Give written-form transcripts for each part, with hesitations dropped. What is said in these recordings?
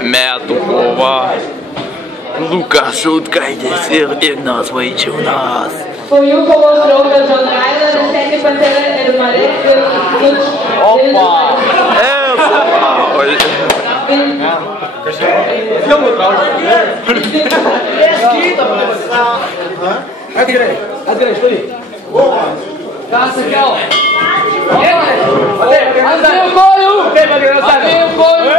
Metų kova. Lukas Šutkaitis ir Ignas Vaičiūnas. Po jų kovos Rokas Žonraila, Rasenį Pantera ir Marek Kuč. Opa! Atgerai, štai. Ką sakiau? Ant dviejų kojų! Ant dviejų kojų!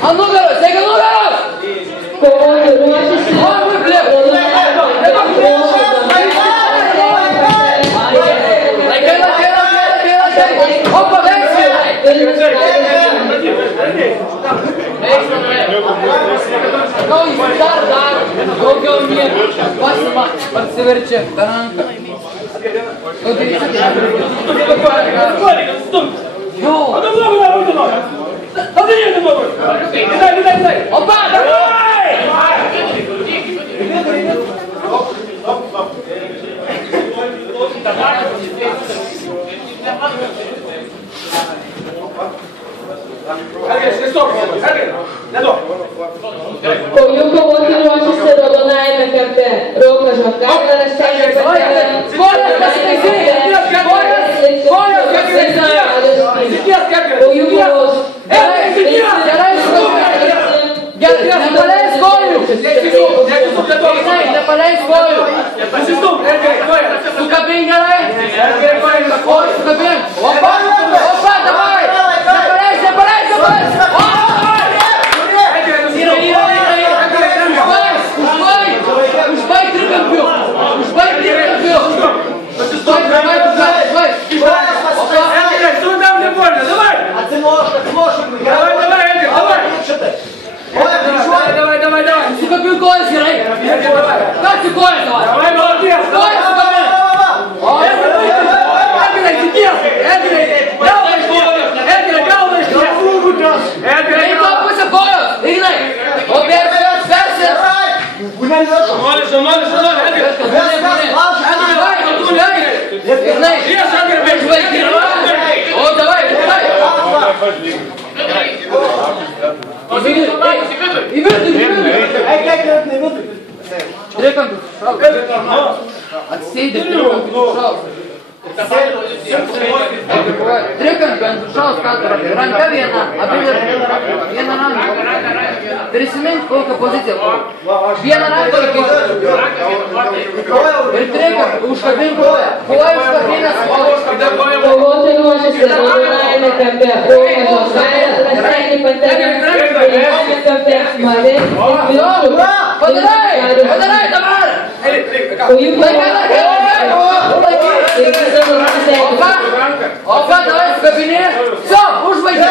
Ant nugaros, reikia nugaros! Kovoti ruošiasi. Daugiau nieko. Pasiverčia per ranką. Opa! Po jų kovoti ruošiasi raudonajame kampe Rokas Žonraila, Rasenį Pantera. Po jų kovos. Nepaleis kojų! Nepaleis kojų! Sukabink gerai! Sukabink! Opa! Opa, davai! Nepaleis! Užbaig trikampiu! Давай! Сукабink kojas gerai! Kas į kojas davai? Kojas sukabink! Eginai, į tą pusę kojos! Eginai! O persi! O davai! Į vidų! Trikampių šauk! Atsėdė trikampių šauk! Trikampį ant viršaus kataro, ranka viena, abi viena ranka. Prisimink kokią poziciją. Viena ranka iki. Ir trikampį, užkabink koją. Koją užkabinęs. Kovoti ruošiasi raudonajame kampe Rokas Žonraila, Rasenį Pantera. Raudonajame kampe Marek Kuč. Padarai dabar! Po jų kovos. Opa, davai skabinė. Все, užbaigė.